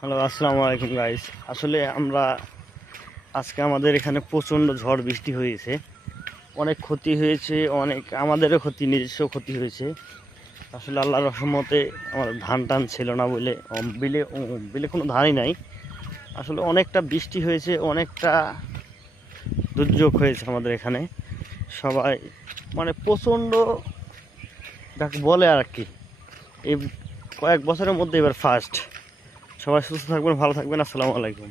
Hello, আসসালামু আলাইকুম guys. আসলে আমরা আজকে আমাদের এখানে প্রচণ্ড ঝড় বৃষ্টি হয়েছে, অনেক ক্ষতি হয়েছে, অনেক আমাদেরও ক্ষতি, নিজস্ব ক্ষতি হয়েছে। আসলে আল্লাহর রহমতে আমাদের ধান টান ছিল না বলে বিলে বিলে কোনো ধানই নাই। আসলে অনেকটা বৃষ্টি হয়েছে, অনেকটা দুর্যোগ হয়েছে আমাদের এখানে। সবাই মানে প্রচণ্ড যাকে বলে আর কি, এই কয়েক বছরের মধ্যে এবার ফার্স্ট। সবাই সুস্থ থাকবেন, ভালো থাকবেন। আসসালামু আলাইকুম।